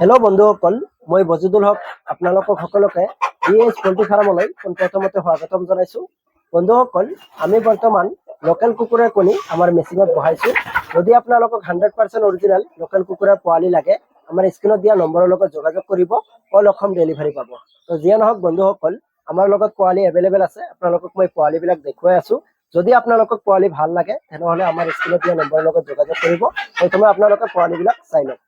Hello' বন্ধুসকল, মই বজিদুল হক আপোনালোকক সকলোকে ডিএছ পল্ট্ৰি ফাৰ্মলৈ প্ৰথমতে স্বাগতম জনাইছোঁ। বন্ধুসকল, আমি বৰ্তমান লোকেল কুকুৰাৰ কণী আমাৰ মেচিনত বহাইছোঁ। যদি আপোনালোকক 100% অৰিজিনেল লোকেল কুকুৰাৰ পোৱালি লাগে, আমাৰ স্ক্ৰীনত দিয়া নম্বৰৰ লগত যোগাযোগ কৰিব, অল অসম ডেলিভাৰী পাব। তো যিয়ে নহওক বন্ধুসকল, আমাৰ লগত পোৱালি এভেইলেবল আছে। আপোনালোকক মই পোৱালিবিলাক দেখুৱাই আছোঁ। যদি আপোনালোকক পোৱালি ভাল লাগে তেনেহ'লে আমাৰ স্ক্ৰীনত দিয়া নম্বৰৰ লগত যোগাযোগ কৰিব। প্ৰথমে আপোনালোকে পোৱালিবিলাক চাই লওক।